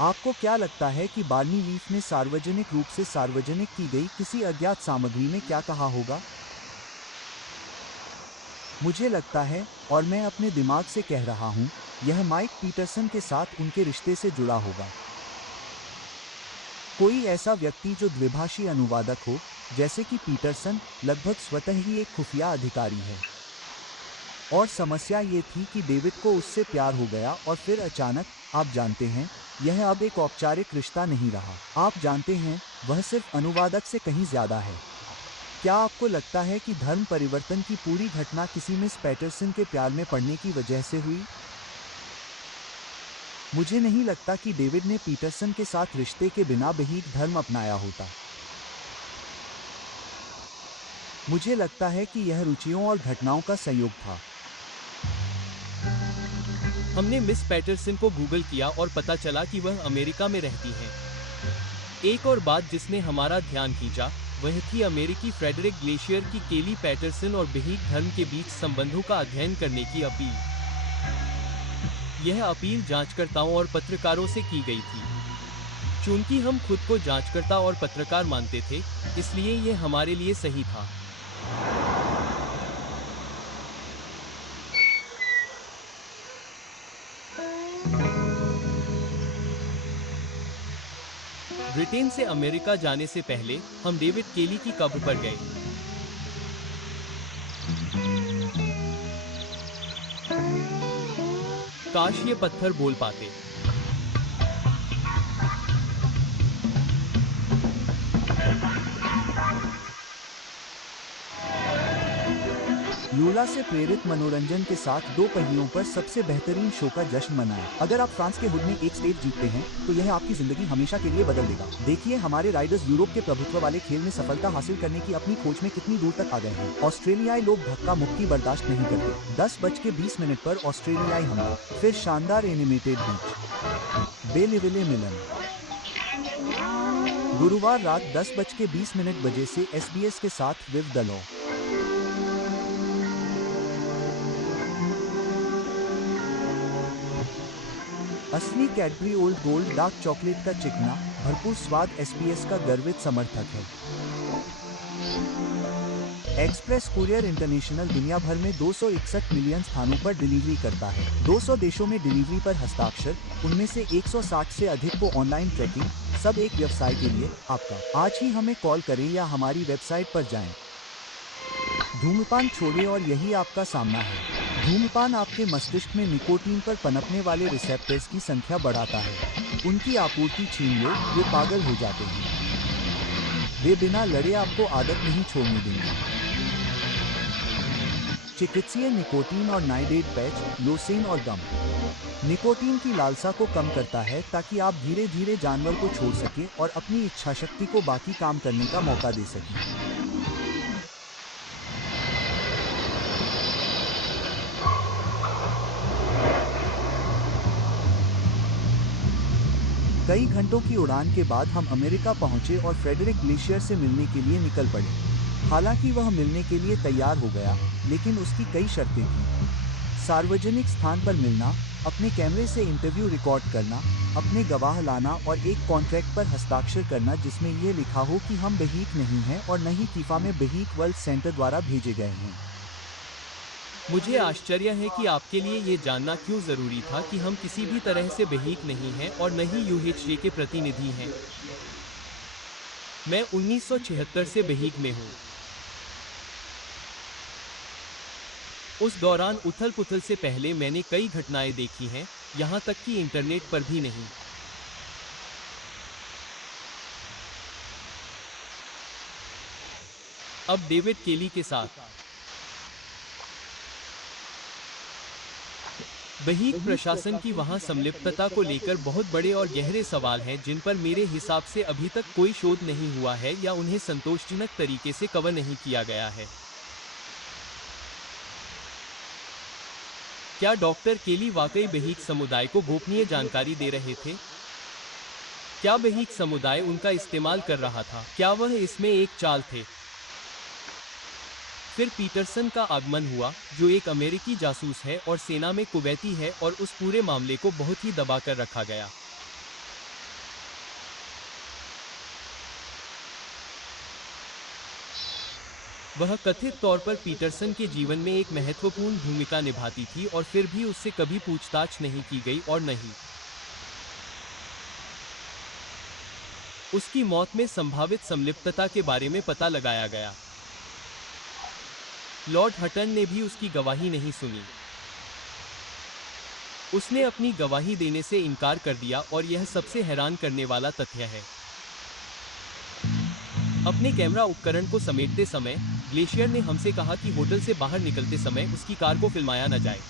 आपको क्या लगता है कि बार्नी लीफ ने सार्वजनिक रूप से सार्वजनिक की गई किसी अज्ञात सामग्री में क्या कहा होगा? मुझे लगता है, और मैं अपने दिमाग से कह रहा हूं, यह माइक पीटरसन के साथ उनके रिश्ते से जुड़ा होगा। कोई ऐसा व्यक्ति जो द्विभाषी अनुवादक हो, जैसे कि पीटरसन, लगभग स्वतः ही एक खुफिया अधिकारी है। और समस्या ये थी कि डेविड को उससे प्यार हो गया और फिर अचानक, आप जानते हैं, यह अब एक औपचारिक रिश्ता नहीं रहा। आप जानते हैं, वह सिर्फ अनुवादक से कहीं ज़्यादा है। क्या आपको लगता है कि धर्म परिवर्तन की पूरी घटना किसी मिस पैटरसन के प्यार में पड़ने की वजह से हुई? मुझे नहीं लगता कि डेविड ने पीटरसन के साथ रिश्ते के बिना बहीद धर्म अपनाया होता। मुझे लगता है कि यह रुचियों और घटनाओं का संयोग था। हमने मिस पैटरसन को गूगल किया और पता चला कि वह अमेरिका में रहती हैं। एक और बात जिसने हमारा ध्यान खींचा वह थी अमेरिकी फ्रेडरिक ग्लेशियर की केली पैटरसन और बहीक धर्म के बीच संबंधों का अध्ययन करने की अपील। यह अपील जांचकर्ताओं और पत्रकारों से की गई थी। चूंकि हम खुद को जांचकर्ता और पत्रकार मानते थे, इसलिए यह हमारे लिए सही था। ब्रिटेन से अमेरिका जाने से पहले हम डेविड केली की कब्र पर गए। काश ये पत्थर बोल पाते। लोला से प्रेरित मनोरंजन के साथ 2 पहियों पर सबसे बेहतरीन शो का जश्न मनाएं। अगर आप फ्रांस के हुड में एक स्टेज जीतते हैं तो यह आपकी जिंदगी हमेशा के लिए बदल देगा। देखिए हमारे राइडर्स यूरोप के प्रभुत्व वाले खेल में सफलता हासिल करने की अपनी खोज में कितनी दूर तक आ गए हैं। ऑस्ट्रेलियाई लोग धक्का मुक्की बर्दाश्त नहीं करते। 10:20 पर ऑस्ट्रेलियाई हमला, फिर शानदार एनिमेटेड बीच बेलिविले मिलन। गुरुवार रात 10:20 से SBS के साथ विव द लॉ। असली Cadbury old gold dark chocolate का चिकना भरपूर स्वाद SBS का गर्वित समर्थक है। एक्सप्रेस कुरियर इंटरनेशनल दुनिया भर में 261 मिलियन स्थानों पर डिलीवरी करता है। 200 देशों में डिलीवरी पर हस्ताक्षर, उनमें से 160 से अधिक को ऑनलाइन ट्रैकिंग, सब एक व्यवसाय के लिए आपका। आज ही हमें कॉल करें या हमारी वेबसाइट पर जाएं। धूम्रपान छोड़ें और यही आपका सामना है। धूम्रपान आपके मस्तिष्क में निकोटीन पर पनपने वाले रिसेप्टर्स की संख्या बढ़ाता है। उनकी आपूर्ति छीन लो, वे पागल हो जाते हैं। वे बिना लड़े आपको आदत नहीं छोड़ने देंगे। चिकित्सीय निकोटीन और नाइडेट पैच, लोसेन और गम निकोटीन की लालसा को कम करता है ताकि आप धीरे धीरे जानवर को छोड़ सकें और अपनी इच्छा शक्ति को बाकी काम करने का मौका दे सकें। कई घंटों की उड़ान के बाद हम अमेरिका पहुंचे और फ्रेडरिक ग्लेशियर से मिलने के लिए निकल पड़े। हालांकि वह मिलने के लिए तैयार हो गया, लेकिन उसकी कई शर्तें थीं। सार्वजनिक स्थान पर मिलना, अपने कैमरे से इंटरव्यू रिकॉर्ड करना, अपने गवाह लाना और एक कॉन्ट्रैक्ट पर हस्ताक्षर करना जिसमें यह लिखा हो कि हम बहीक नहीं हैं और न ही कीफा में बहीक वर्ल्ड सेंटर द्वारा भेजे गए हैं। मुझे आश्चर्य है कि आपके लिए ये जानना क्यों जरूरी था कि हम किसी भी तरह से बहीक नहीं हैं और न ही UHJ के प्रतिनिधि हैं। मैं 1976 से बहीक में हूँ। उस दौरान उथल पुथल से पहले मैंने कई घटनाएं देखी हैं, यहाँ तक कि इंटरनेट पर भी नहीं। अब डेविड केली के साथ बहीक प्रशासन की वहां संलिप्तता को लेकर बहुत बड़े और गहरे सवाल हैं जिन पर मेरे हिसाब से अभी तक कोई शोध नहीं हुआ है या उन्हें संतोषजनक तरीके से कवर नहीं किया गया है। क्या डॉक्टर केली वाकई बहीक समुदाय को गोपनीय जानकारी दे रहे थे? क्या बहीक समुदाय उनका इस्तेमाल कर रहा था? क्या वह इसमें एक चाल थे? फिर पीटरसन का आगमन हुआ, जो एक अमेरिकी जासूस है और सेना में कुवैती है, और उस पूरे मामले को बहुत ही दबाकर रखा गया। वह कथित तौर पर पीटरसन के जीवन में एक महत्वपूर्ण भूमिका निभाती थी और फिर भी उससे कभी पूछताछ नहीं की गई और नहीं उसकी मौत में संभावित संलिप्तता के बारे में पता लगाया गया। लॉर्ड हटन ने भी उसकी गवाही नहीं सुनी। उसने अपनी गवाही देने से इनकार कर दिया और यह सबसे हैरान करने वाला तथ्य है। अपने कैमरा उपकरण को समेटते समय ग्लेशियर ने हमसे कहा कि होटल से बाहर निकलते समय उसकी कार को फिल्माया न जाए।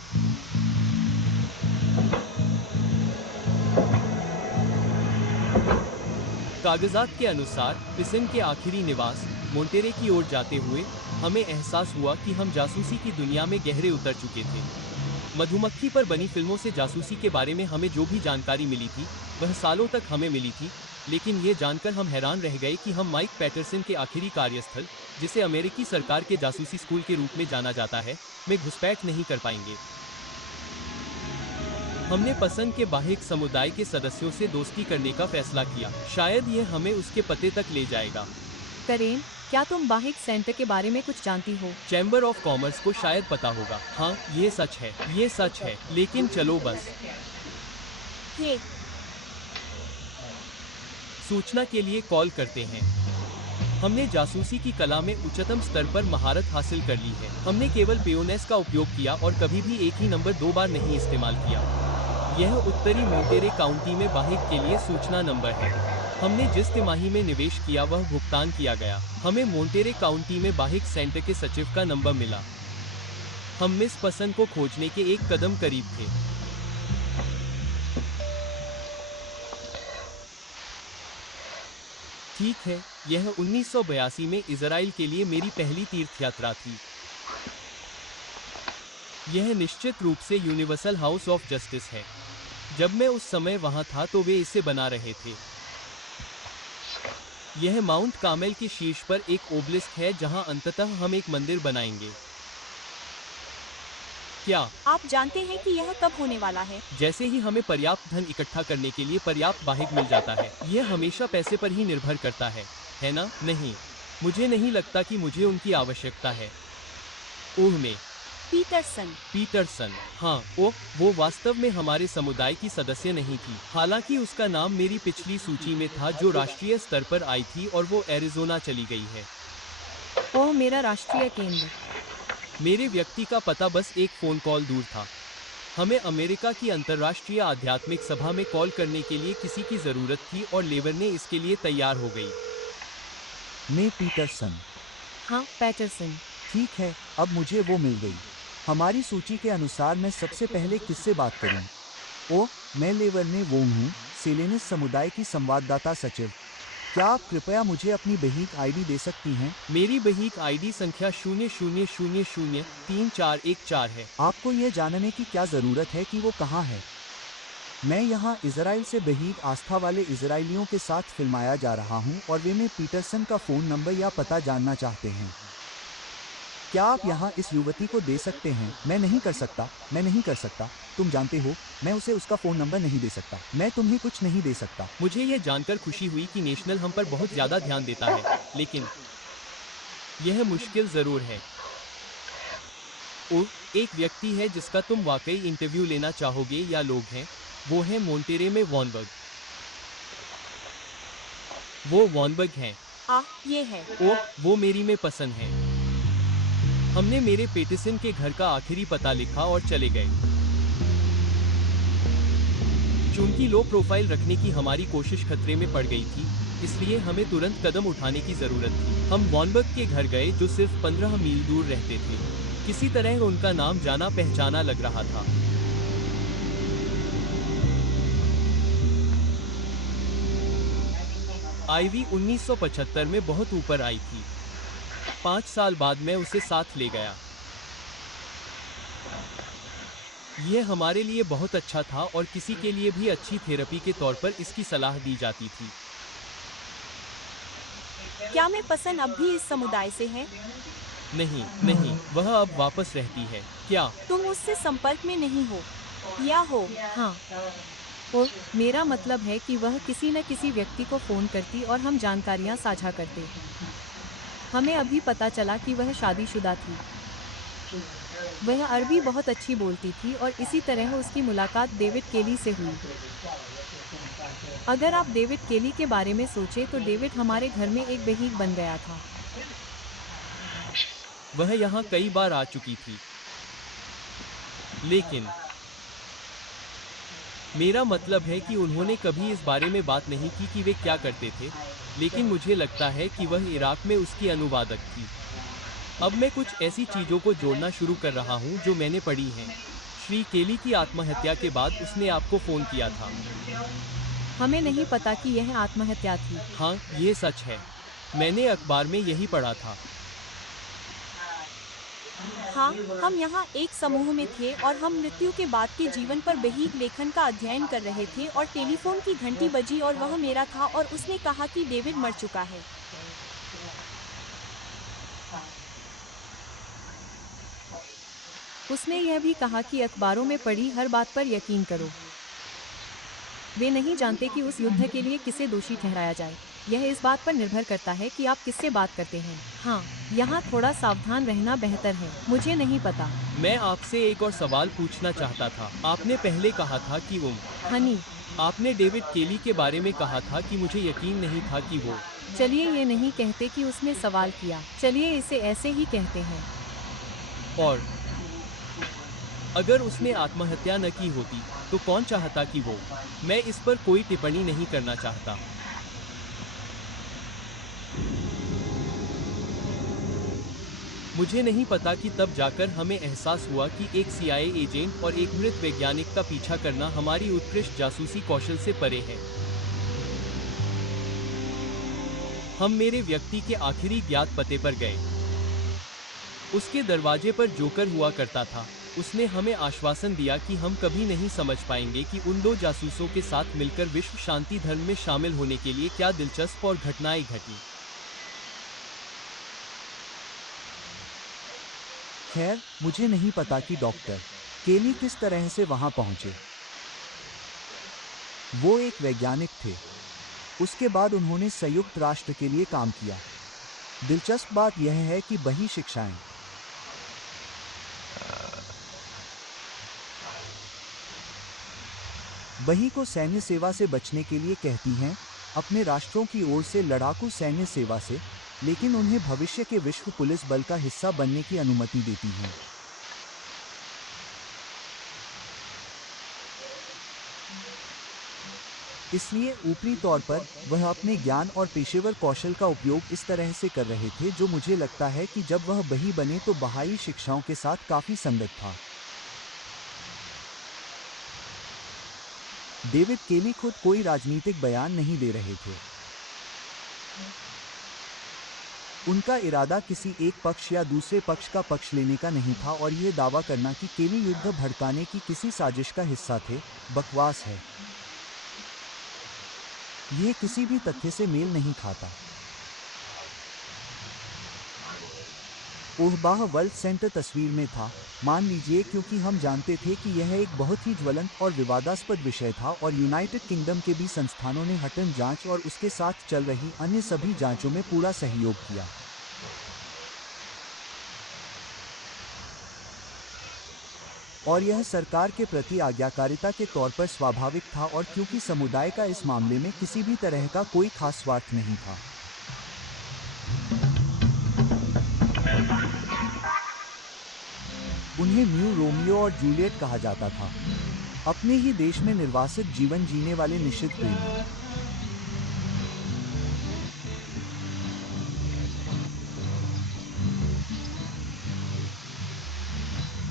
कागजात के अनुसार पिसन के आखिरी निवास मोंटेरे की ओर जाते हुए हमें एहसास हुआ कि हम जासूसी की दुनिया में गहरे उतर चुके थे। मधुमक्खी पर बनी फिल्मों से जासूसी के बारे में हमें जो भी जानकारी मिली थी वह सालों तक हमें मिली थी, लेकिन ये जानकर हम हैरान रह गए कि हम माइक पैटरसन के आखिरी कार्यस्थल, जिसे अमेरिकी सरकार के जासूसी स्कूल के रूप में जाना जाता है, में घुसपैठ नहीं कर पाएंगे। हमने पसंद के बाहिक समुदाय के सदस्यों से दोस्ती करने का फैसला किया। शायद यह हमें उसके पते तक ले जाएगा। करेन, क्या तुम बाहिक सेंटर के बारे में कुछ जानती हो? चैम्बर ऑफ कॉमर्स को शायद पता होगा। हाँ, ये सच है, ये सच है। लेकिन चलो बस ये सूचना के लिए कॉल करते हैं। हमने जासूसी की कला में उच्चतम स्तर पर महारत हासिल कर ली है। हमने केवल पेयोनेस का उपयोग किया और कभी भी एक ही नंबर 2 बार नहीं इस्तेमाल किया। यह उत्तरी मोंटेरे काउंटी में बाहिक के लिए सूचना नंबर है। हमने जिस तिमाही में निवेश किया वह भुगतान किया गया। हमें मोंटेरे काउंटी में बाहिक सेंटर के सचिव का नंबर मिला। हम मिस पसंद को खोजने के एक कदम करीब थे। ठीक है, यह 1982 में इज़राइल के लिए मेरी पहली तीर्थ यात्रा थी। यह निश्चित रूप से यूनिवर्सल हाउस ऑफ जस्टिस है। जब मैं उस समय वहां था तो वे इसे बना रहे थे। यह माउंट कार्मेल के शीर्ष पर एक ओबलिस्क है जहां अंततः हम एक मंदिर बनाएंगे। क्या आप जानते हैं कि यह कब होने वाला है? जैसे ही हमें पर्याप्त धन इकट्ठा करने के लिए पर्याप्त वाहिक मिल जाता है। यह हमेशा पैसे पर ही निर्भर करता है ना? नहीं, मुझे नहीं लगता कि मुझे उनकी आवश्यकता है। ओह में पीटरसन, हाँ, वो वास्तव में हमारे समुदाय की सदस्य नहीं थी। हालांकि उसका नाम मेरी पिछली सूची में था जो राष्ट्रीय स्तर पर आई थी और वो एरिज़ोना चली गई है। ओह, मेरा राष्ट्रीय केंद्र। मेरे व्यक्ति का पता बस एक फ़ोन कॉल दूर था। हमें अमेरिका की अंतर्राष्ट्रीय आध्यात्मिक सभा में कॉल करने के लिए किसी की ज़रूरत थी और लेबर ने इसके लिए तैयार हो गई। मे पीटरसन। हाँ, पैटरसन। ठीक है, अब मुझे वो मिल गई। हमारी सूची के अनुसार मैं सबसे पहले किससे बात करूं? ओह, मैं लेवर्ने वोंग हूँ, सेलेनिस समुदाय की संवाददाता सचिव। क्या आप कृपया मुझे अपनी बहीक आईडी दे सकती हैं? मेरी बहीक आईडी संख्या 00003414 है। आपको ये जानने की क्या ज़रूरत है कि वो कहाँ है? मैं यहाँ इजराइल से बहीक आस्था वाले इजराइलियों के साथ फिल्माया जा रहा हूँ और वे में पीटरसन का फ़ोन नंबर या पता जानना चाहते हैं। क्या आप यहाँ इस युवती को दे सकते हैं? मैं नहीं कर सकता। तुम जानते हो, मैं उसे उसका फ़ोन नंबर नहीं दे सकता। मैं तुम्हें कुछ नहीं दे सकता। मुझे यह जानकर खुशी हुई कि नेशनल हम पर बहुत ज़्यादा ध्यान देता है, लेकिन यह मुश्किल ज़रूर है। ओह, एक व्यक्ति है जिसका तुम वाकई इंटरव्यू लेना चाहोगे या लोग हैं, वो है मोंटेरे में वॉनबर्ग। वो वॉनबर्ग हैं। ये है। ओह, वो मेरी में पसंद है। हमने मेरे पेटिसन के घर का आखिरी पता लिखा और चले गए। चूंकि लो प्रोफाइल रखने की हमारी कोशिश खतरे में पड़ गई थी, इसलिए हमें तुरंत कदम उठाने की ज़रूरत थी। हम वॉनबर्ग के घर गए जो सिर्फ 15 मील दूर रहते थे। किसी तरह उनका नाम जाना पहचाना लग रहा था। आईवी 1975 में बहुत ऊपर आई थी। 5 साल बाद मैं उसे साथ ले गया। यह हमारे लिए बहुत अच्छा था और किसी के लिए भी अच्छी थेरेपी के तौर पर इसकी सलाह दी जाती थी। क्या मैं पसंद अब भी इस समुदाय से है? नहीं, वह अब वापस रहती है। क्या तुम उससे संपर्क में नहीं हो या हो? हाँ, और मेरा मतलब है कि वह किसी न किसी व्यक्ति को फ़ोन करती और हम जानकारियाँ साझा करते। हमें अभी पता चला कि वह शादीशुदा थी। वह अरबी बहुत अच्छी बोलती थी और इसी तरह उसकी मुलाकात डेविड केली से हुई। अगर आप डेविड केली के बारे में सोचें तो डेविड हमारे घर में एक बहीक बन गया था। वह यहाँ कई बार आ चुकी थी, लेकिन मेरा मतलब है कि उन्होंने कभी इस बारे में बात नहीं की कि वे क्या करते थे, लेकिन मुझे लगता है कि वह इराक में उसकी अनुवादक थी। अब मैं कुछ ऐसी चीज़ों को जोड़ना शुरू कर रहा हूँ जो मैंने पढ़ी हैं। श्री केली की आत्महत्या के बाद उसने आपको फ़ोन किया था। हमें नहीं पता कि यह आत्महत्या थी। हाँ, ये सच है। मैंने अखबार में यही पढ़ा था। हाँ, हम यहाँ एक समूह में थे और हम मृत्यु के बाद के जीवन पर बहीक लेखन का अध्ययन कर रहे थे और टेलीफोन की घंटी बजी और वह मेरा था और उसने कहा कि डेविड मर चुका है। उसने यह भी कहा कि अखबारों में पढ़ी हर बात पर यकीन करो। वे नहीं जानते कि उस युद्ध के लिए किसे दोषी ठहराया जाए। यह इस बात पर निर्भर करता है कि आप किससे बात करते हैं। हाँ, यहाँ थोड़ा सावधान रहना बेहतर है। मुझे नहीं पता। मैं आपसे एक और सवाल पूछना चाहता था। आपने पहले कहा था कि हनी, आपने डेविड केली के बारे में कहा था कि मुझे यकीन नहीं था कि वो। चलिए ये नहीं कहते कि उसने सवाल किया, चलिए इसे ऐसे ही कहते हैं। और अगर उसने आत्महत्या न की होती तो कौन चाहता कि वो। मैं इस पर कोई टिप्पणी नहीं करना चाहता। मुझे नहीं पता कि तब जाकर हमें एहसास हुआ कि एक CIA एजेंट और एक मृत वैज्ञानिक का पीछा करना हमारी उत्कृष्ट जासूसी कौशल से परे है। हम मेरे व्यक्ति के आखिरी ज्ञात पते पर गए। उसके दरवाजे पर जोकर हुआ करता था। उसने हमें आश्वासन दिया कि हम कभी नहीं समझ पाएंगे कि उन 2 जासूसों के साथ मिलकर विश्व शांति धर्म में शामिल होने के लिए क्या दिलचस्प और घटनाएं घटी। खैर, मुझे नहीं पता कि डॉक्टर केली किस तरह से वहां पहुंचे। वो एक वैज्ञानिक थे। उसके बाद उन्होंने संयुक्त राष्ट्र के लिए काम किया। दिलचस्प बात यह है कि वही शिक्षाएं वही को सैन्य सेवा से बचने के लिए कहती हैं, अपने राष्ट्रों की ओर से लड़ाकू सैन्य सेवा से, लेकिन उन्हें भविष्य के विश्व पुलिस बल का हिस्सा बनने की अनुमति देती हैं। इसलिए ऊपरी तौर पर वह अपने ज्ञान और पेशेवर कौशल का उपयोग इस तरह से कर रहे थे जो मुझे लगता है कि जब वह बही बने तो बहाई शिक्षाओं के साथ काफी संगत था। डेविड केली खुद कोई राजनीतिक बयान नहीं दे रहे थे। उनका इरादा किसी एक पक्ष या दूसरे पक्ष का पक्ष लेने का नहीं था और यह दावा करना कि केली युद्ध भड़काने की किसी साजिश का हिस्सा थे, बकवास है। यह किसी भी तथ्य से मेल नहीं खाता। ओहबाह वर्ल्ड सेंटर तस्वीर में था, मान लीजिए, क्योंकि हम जानते थे कि यह एक बहुत ही ज्वलंत और विवादास्पद विषय था और यूनाइटेड किंगडम के भी संस्थानों ने हटन जांच और उसके साथ चल रही अन्य सभी जांचों में पूरा सहयोग किया। और यह सरकार के प्रति आज्ञाकारिता के तौर पर स्वाभाविक था, और क्योंकि समुदाय का इस मामले में किसी भी तरह का कोई खास स्वार्थ नहीं था। उन्हें न्यू रोमियो और जूलियट कहा जाता था, अपने ही देश में निर्वासित जीवन जीने वाले निश्चित प्रेमी।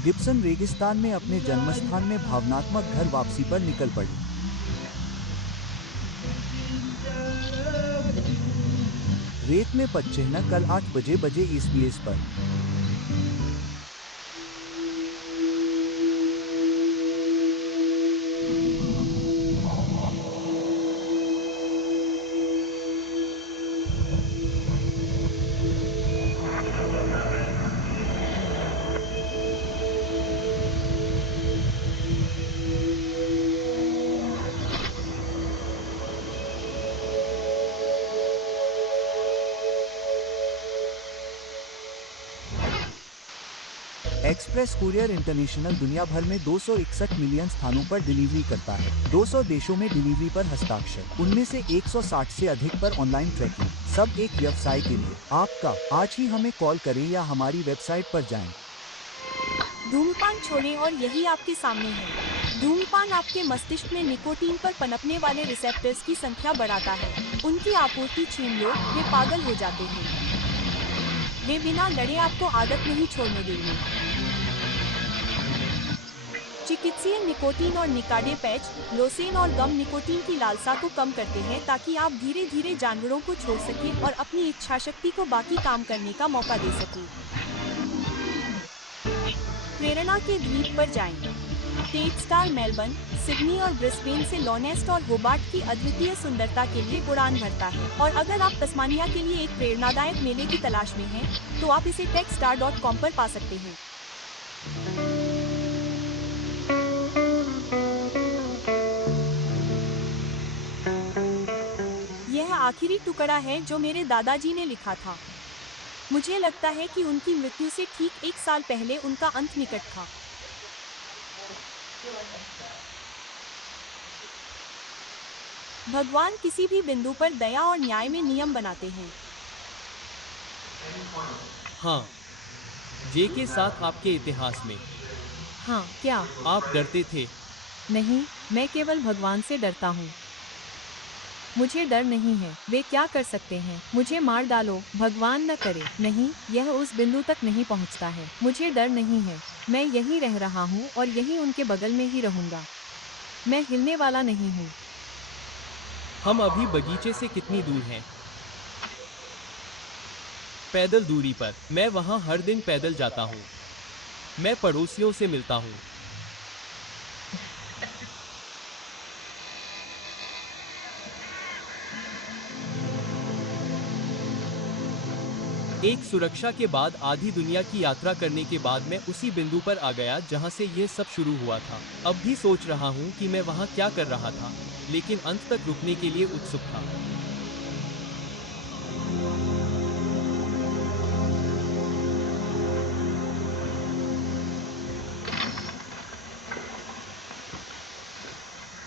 गिब्सन रेगिस्तान में अपने जन्मस्थान में भावनात्मक घर वापसी पर निकल पड़ी। रेत में पदचिह्न कल 8 बजे SBS पर। एक्सप्रेस कुरियर इंटरनेशनल दुनिया भर में 261 मिलियन स्थानों पर डिलीवरी करता है। 200 देशों में डिलीवरी पर हस्ताक्षर, उनमें से 160 से अधिक पर ऑनलाइन ट्रैकिंग, सब एक व्यवसाय के लिए। आपका आज ही हमें कॉल करें या हमारी वेबसाइट पर जाएं। धूम्रपान छोड़ें और यही आपके सामने है। धूम्रपान आपके मस्तिष्क में निकोटीन पर पनपने वाले रिसेप्टर्स की संख्या बढ़ाता है। उनकी आपूर्ति छीन लो, वे पागल हो जाते हैं। वे बिना लड़े आपको आदत नहीं छोड़ने देंगे। चिकित्सीय निकोटीन और निकाडे पैच, लोसेन और गम निकोटीन की लालसा को कम करते हैं ताकि आप धीरे धीरे जानवरों को छोड़ सकें और अपनी इच्छा शक्ति को बाकी काम करने का मौका दे सकें। प्रेरणा के द्वीप पर जाएं। टेट स्टार मेलबर्न, सिडनी और ब्रिस्बेन से लॉनेस्ट और होबार्ट की अद्वितीय सुंदरता के लिए उड़ान भरता है, और अगर आप तस्मानिया के लिए एक प्रेरणादायक मेले की तलाश में हैं, तो आप इसे techstar.com पर पा सकते हैं। यह आखिरी टुकड़ा है जो मेरे दादाजी ने लिखा था। मुझे लगता है कि उनकी मृत्यु से ठीक 1 साल पहले उनका अंत निकट था। भगवान किसी भी बिंदु पर दया और न्याय में नियम बनाते हैं। हाँ, जे के साथ आपके इतिहास में। हाँ, क्या आप डरते थे? नहीं, मैं केवल भगवान से डरता हूँ। मुझे डर नहीं है। वे क्या कर सकते हैं? मुझे मार डालो, भगवान न करे। नहीं, यह उस बिंदु तक नहीं पहुंचता है। मुझे डर नहीं है। मैं यहीं रह रहा हूं और यहीं उनके बगल में ही रहूंगा। मैं हिलने वाला नहीं हूं। हम अभी बगीचे से कितनी दूर हैं? पैदल दूरी पर। मैं वहां हर दिन पैदल जाता हूं। मैं पड़ोसियों से मिलता हूं। एक सुरक्षा के बाद आधी दुनिया की यात्रा करने के बाद मैं उसी बिंदु पर आ गया जहां से यह सब शुरू हुआ था। अब भी सोच रहा हूं कि मैं वहां क्या कर रहा था, लेकिन अंत तक रुकने के लिए उत्सुक था।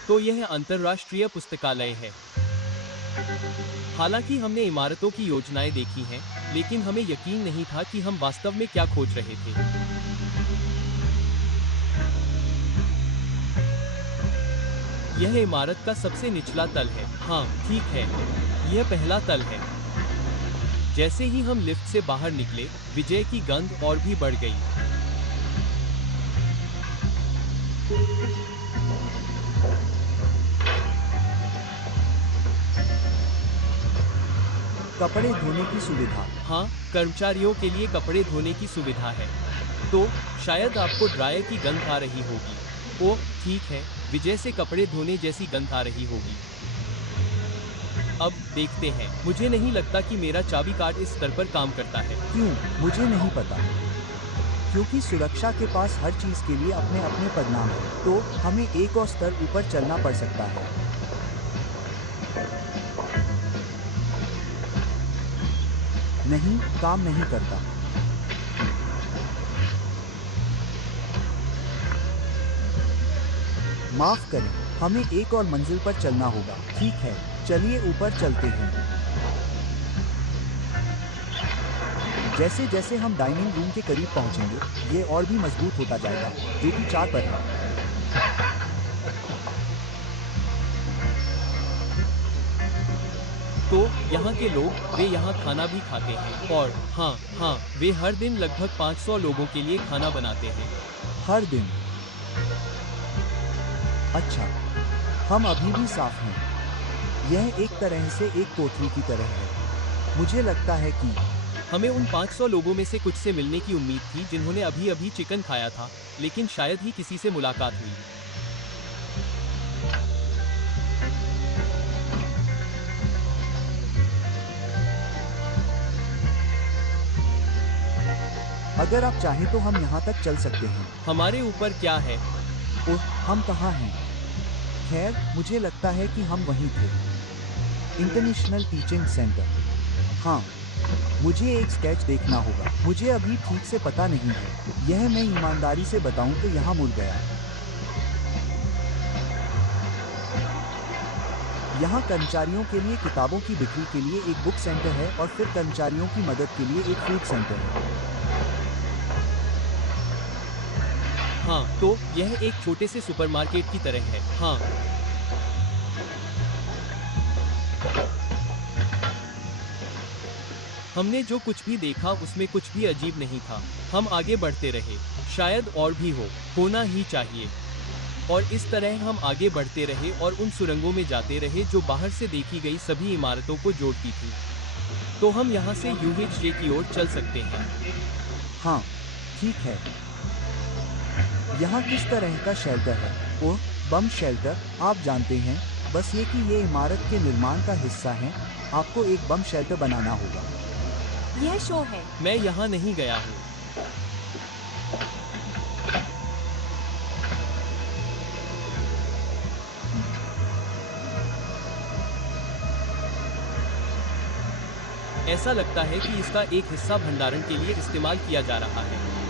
तो यह अंतर्राष्ट्रीय पुस्तकालय है। हालांकि हमने इमारतों की योजनाएं देखी हैं, लेकिन हमें यकीन नहीं था कि हम वास्तव में क्या खोज रहे थे। यह इमारत का सबसे निचला तल है। हाँ, ठीक है, यह पहला तल है। जैसे ही हम लिफ्ट से बाहर निकले, विजय की गंध और भी बढ़ गई। कपड़े धोने की सुविधा। हाँ, कर्मचारियों के लिए कपड़े धोने की सुविधा है। तो शायद आपको ड्रायर की गंध आ रही होगी। ओह, ठीक है, विजय से कपड़े धोने जैसी गंध आ रही होगी। अब देखते हैं। मुझे नहीं लगता कि मेरा चाबी कार्ड इस स्तर पर काम करता है। क्यों? मुझे नहीं पता। क्योंकि सुरक्षा के पास हर चीज के लिए अपने अपने परिणाम हैं। तो हमें एक और स्तर ऊपर चलना पड़ सकता है। नहीं, काम नहीं करता। माफ करें, हमें एक और मंजिल पर चलना होगा। ठीक है, चलिए ऊपर चलते हैं। जैसे जैसे हम डाइनिंग रूम के करीब पहुंचेंगे, ये और भी मजबूत होता जाएगा, जो कि 4 पर है। तो यहाँ के लोग, वे यहाँ खाना भी खाते हैं। और हाँ, वे हर दिन लगभग 500 लोगों के लिए खाना बनाते हैं। हर दिन? अच्छा, हम अभी भी साफ हैं। यह एक तरह से एक कोठरी की तरह है। मुझे लगता है कि हमें उन 500 लोगों में से कुछ से मिलने की उम्मीद थी जिन्होंने अभी अभी चिकन खाया था, लेकिन शायद ही किसी से मुलाकात हुई। अगर आप चाहें तो हम यहाँ तक चल सकते हैं। हमारे ऊपर क्या है? ओह, हम कहाँ हैं? खैर, मुझे लगता है कि हम वहीं थे। International teaching centre. हाँ, मुझे एक स्केच देखना होगा। मुझे अभी ठीक से पता नहीं है। यह मैं ईमानदारी से बताऊं तो यहाँ मुड़ गया। यहाँ कर्मचारियों के लिए किताबों की बिक्री के लिए एक बुक सेंटर है और फिर कर्मचारियों की मदद के लिए एक फूड सेंटर है। हाँ, तो यह एक छोटे से सुपरमार्केट की तरह है। हाँ, हमने जो कुछ भी देखा उसमें कुछ भी अजीब नहीं था। हम आगे बढ़ते रहे। शायद और भी होना ही चाहिए। और इस तरह हम आगे बढ़ते रहे और उन सुरंगों में जाते रहे जो बाहर से देखी गई सभी इमारतों को जोड़ती थी। तो हम यहाँ से यूएचजे की ओर चल सकते हैं। हाँ, ठीक है। यहाँ किस तरह का शेल्टर है? ओह, बम शेल्टर। आप जानते हैं, बस ये कि ये इमारत के निर्माण का हिस्सा है। आपको एक बम शेल्टर बनाना होगा। यह शो है। मैं यहाँ नहीं गया हूँ। ऐसा लगता है कि इसका एक हिस्सा भंडारण के लिए इस्तेमाल किया जा रहा है।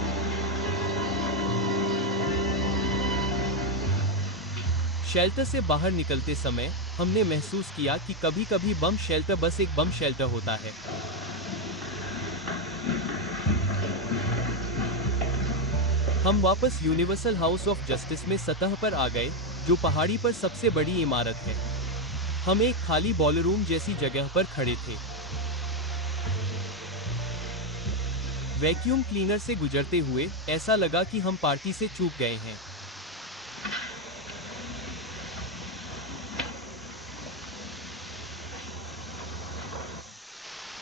शेल्टर से बाहर निकलते समय हमने महसूस किया कि कभी-कभी बम शेल्टर बस एक बम शेल्टर होता है। हम वापस यूनिवर्सल हाउस ऑफ जस्टिस में सतह पर आ गए, जो पहाड़ी पर सबसे बड़ी इमारत है। हम एक खाली बॉलरूम जैसी जगह पर खड़े थे। वैक्यूम क्लीनर से गुजरते हुए ऐसा लगा कि हम पार्टी से चूक गए हैं।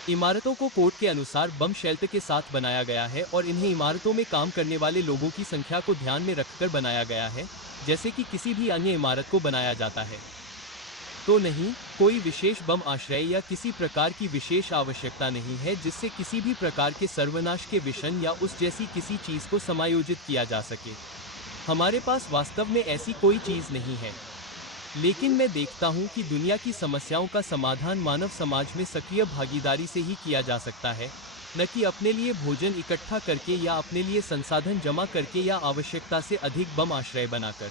इमारतों को कोड के अनुसार बम शेल्टर के साथ बनाया गया है और इन्हें इमारतों में काम करने वाले लोगों की संख्या को ध्यान में रखकर बनाया गया है, जैसे कि किसी भी अन्य इमारत को बनाया जाता है। तो नहीं, कोई विशेष बम आश्रय या किसी प्रकार की विशेष आवश्यकता नहीं है जिससे किसी भी प्रकार के सर्वनाश के विशन या उस जैसी किसी चीज को समायोजित किया जा सके। हमारे पास वास्तव में ऐसी कोई चीज नहीं है। लेकिन मैं देखता हूं कि दुनिया की समस्याओं का समाधान मानव समाज में सक्रिय भागीदारी से ही किया जा सकता है, न कि अपने लिए भोजन इकट्ठा करके या अपने लिए संसाधन जमा करके या आवश्यकता से अधिक बम आश्रय बनाकर।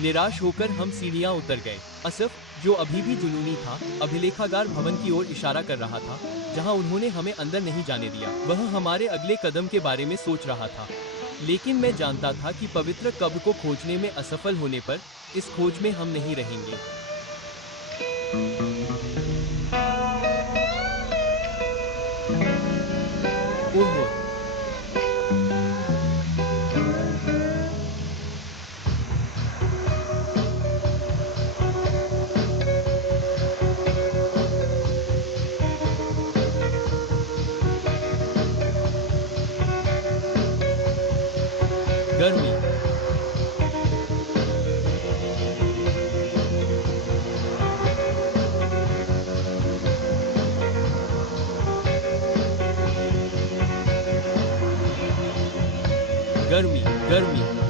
निराश होकर हम सीढ़ियां उतर गए। असफ, जो अभी भी जुनूनी था, अभिलेखागार भवन की ओर इशारा कर रहा था, जहां उन्होंने हमें अंदर नहीं जाने दिया। वह हमारे अगले कदम के बारे में सोच रहा था। लेकिन मैं जानता था कि पवित्र कब्र को खोजने में असफल होने पर इस खोज में हम नहीं रहेंगे। ओह, गर्मी। गर्मी, गर्मी।